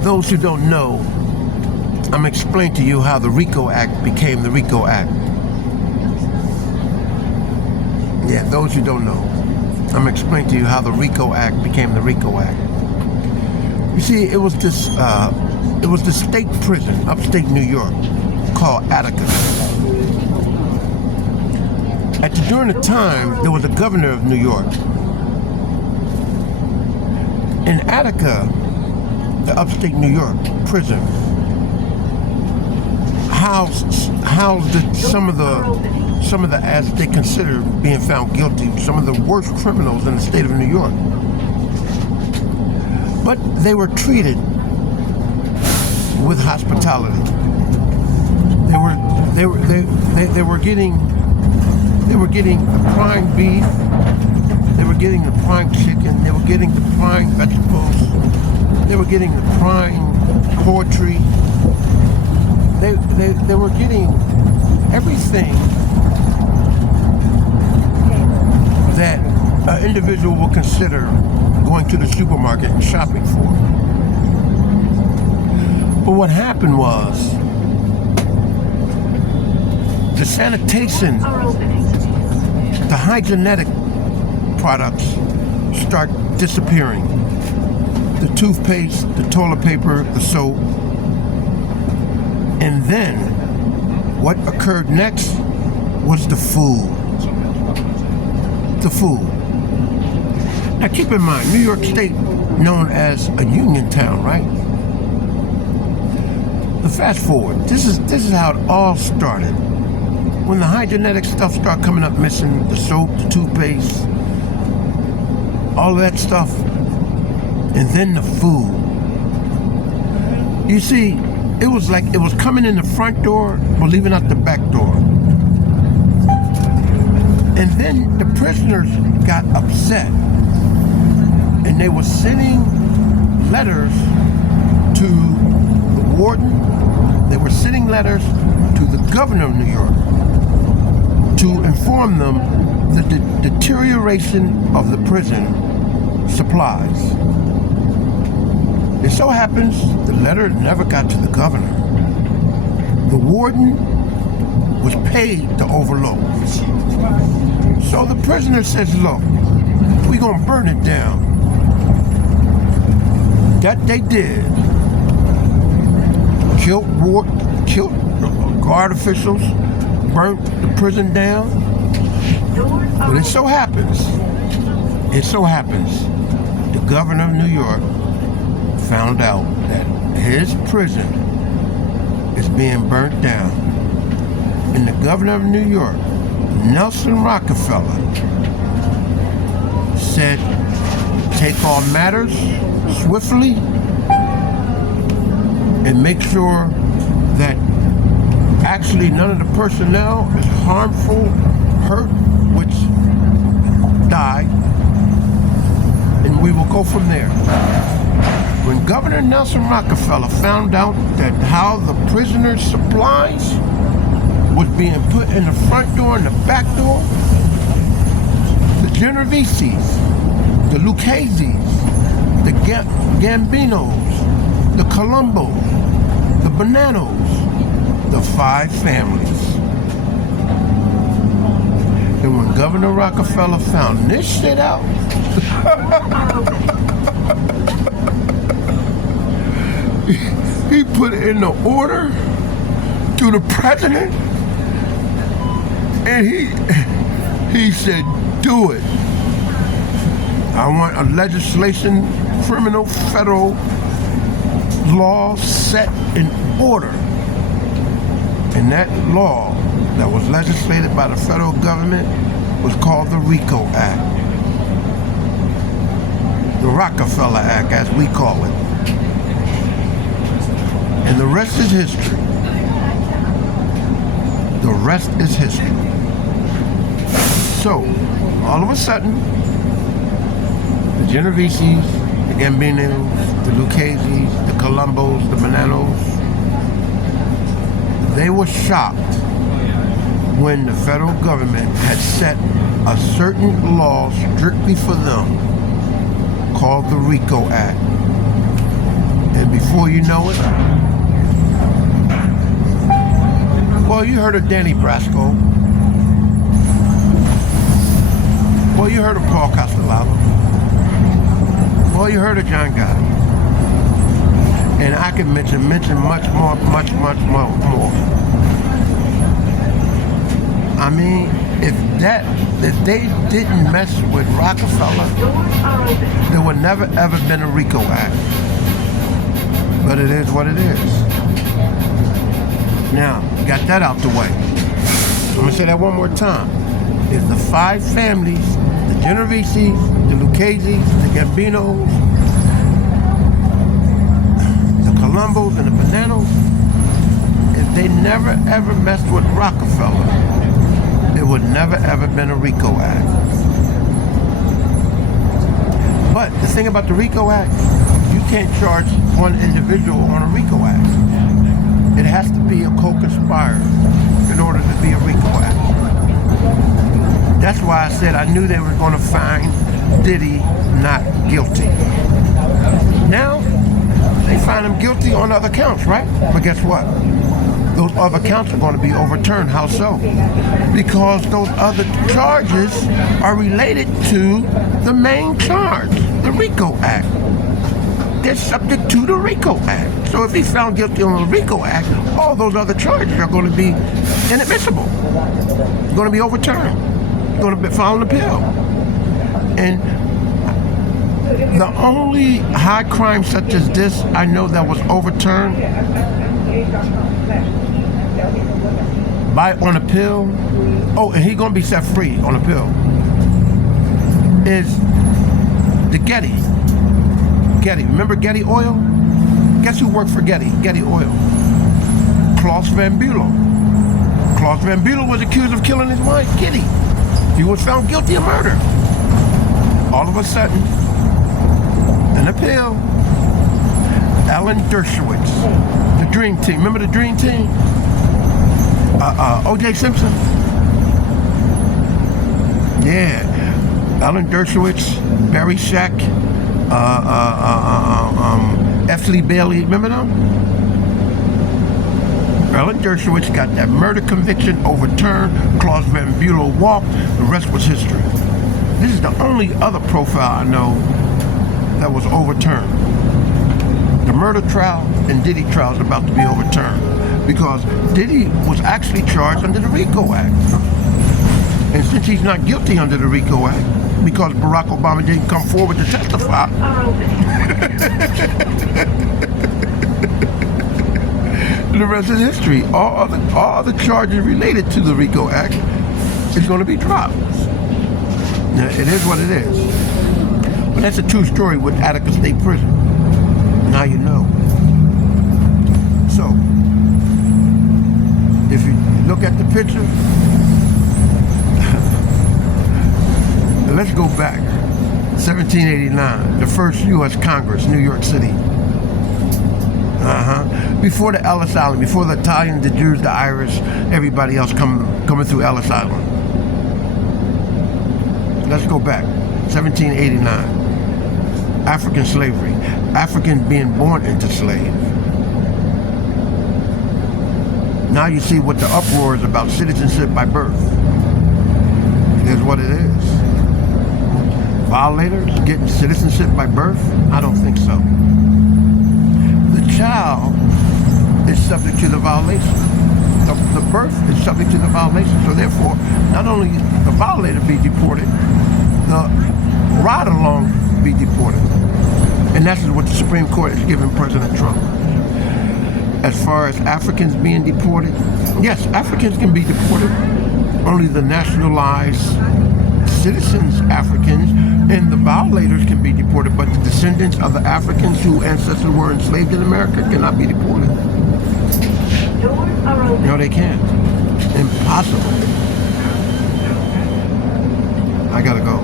those who don't know, I'm explaining to you how the RICO Act became the RICO Act. Yeah, those who don't know, I'm explaining to you how the RICO Act became the RICO Act. You see, it was this state prison, upstate New York, called Atticus. During the time, there was a governor of New York. In Attica, the upstate New York prison, housed some of the, as they consider being found guilty, some of the worst criminals in the state of New York. But they were treated with hospitality. They were getting the prime beef. They were getting the prime chicken. They were getting the prime vegetables. They were getting the prime poetry. They were getting everything that an individual will consider going to the supermarket and shopping for. But what happened was the sanitation, the hygienic products start disappearing. The toothpaste, the toilet paper, the soap. And then what occurred next was the food. The food. Now keep in mind, New York State, known as a union town, right? But fast forward, this is how it all started. When the hygienic stuff started coming up missing, the soap, the toothpaste, all of that stuff, and then the food. You see, it was like it was coming in the front door, but leaving out the back door. And then the prisoners got upset, and they were sending letters to the warden. They were sending letters to the governor of New York to inform them the deterioration of the prison supplies. It so happens the letter never got to the governor. The warden was paid to overload. So the prisoner says, look, we're gonna burn it down. That they did. Killed guard officials, burnt the prison down. But it so happens, the governor of New York found out that his prison is being burnt down. And the governor of New York, Nelson Rockefeller, said, take all matters swiftly and make sure that actually none of the personnel is harmful, hurt, which died, and we will go from there. When Governor Nelson Rockefeller found out that how the prisoners' supplies was being put in the front door and the back door, the Genoveses, the Lucchese's, the Gambinos, the Colombos, the Bananos, the 5 families. And when Governor Rockefeller found this shit out, he put in the order to the president, and he said, do it. I want a legislation, criminal federal law set in order. And that law that was legislated by the federal government was called the RICO Act. The Rockefeller Act, as we call it. And the rest is history. The rest is history. So, all of a sudden, the Genoveses, the Gambinos, the Luccheses, the Colombos, the Bananos, they were shocked when the federal government had set a certain law strictly for them called the RICO Act. And before you know it. Well, you heard of Danny Brasco. Well, you heard of Paul Castellano. Well, you heard of John Gotti. And I can mention much more. I mean, if they didn't mess with Rockefeller, there would never ever been a RICO Act. But it is what it is. Now, got that out the way. I'm gonna say that one more time. It's the 5 families, the Genoveses, the Lucchese's, the Gambinos, the Colombos, and the Bananos. If they never ever messed with Rockefeller, it would never ever been a RICO Act. But the thing about the RICO Act, you can't charge one individual on a RICO Act. It has to be a co-conspirator in order to be a RICO Act. That's why I said I knew they were going to find Diddy not guilty. Now, they find him guilty on other counts, right? But guess what? Those other counts are going to be overturned. How so? Because those other charges are related to the main charge, the RICO Act. They're subject to the RICO Act. So if he's found guilty on the RICO Act, all those other charges are going to be inadmissible. Going to be overturned. Going to be filing an appeal. And the only high crime such as this I know that was overturned on appeal, and he's going to be set free on appeal, is the Getty. Remember Getty Oil? Guess who worked for Getty Oil? Klaus Van Bülow. Klaus Van Bülow was accused of killing his wife, Kitty. He was found guilty of murder. All of a sudden, an appeal. Alan Dershowitz, the Dream Team. Remember the Dream Team? O.J. Simpson. Yeah. Alan Dershowitz, Barry Scheck, F. Lee Bailey. Remember them? Alan Dershowitz got that murder conviction overturned. Klaus Van Bülow walked. The rest was history. This is the only other profile I know that was overturned. The murder trial and Diddy trial is about to be overturned because Diddy was actually charged under the RICO Act. And since he's not guilty under the RICO Act, because Barack Obama didn't come forward to testify, the rest is history. All other charges related to the RICO Act is going to be dropped. Now, it is what it is. But that's a true story with Attica State Prison. Now you know. So, if you look at the picture, let's go back. 1789, the first U.S. Congress, New York City. Before the Ellis Island, before the Italians, the Jews, the Irish, everybody else coming through Ellis Island. Let's go back. 1789. African slavery. Africans being born into slave. Now you see what the uproar is about, citizenship by birth. It is what it is. Violators getting citizenship by birth? I don't think so. The child is subject to the violation. The birth is subject to the violation. So therefore, not only the violator be deported, the ride-along be deported. And that's what the Supreme Court is giving President Trump. As far as Africans being deported, yes, Africans can be deported. Only the nationalized citizens, Africans, and the violators can be deported, but the descendants of the Africans whose ancestors were enslaved in America cannot be deported. No, they can't. Impossible. I gotta go.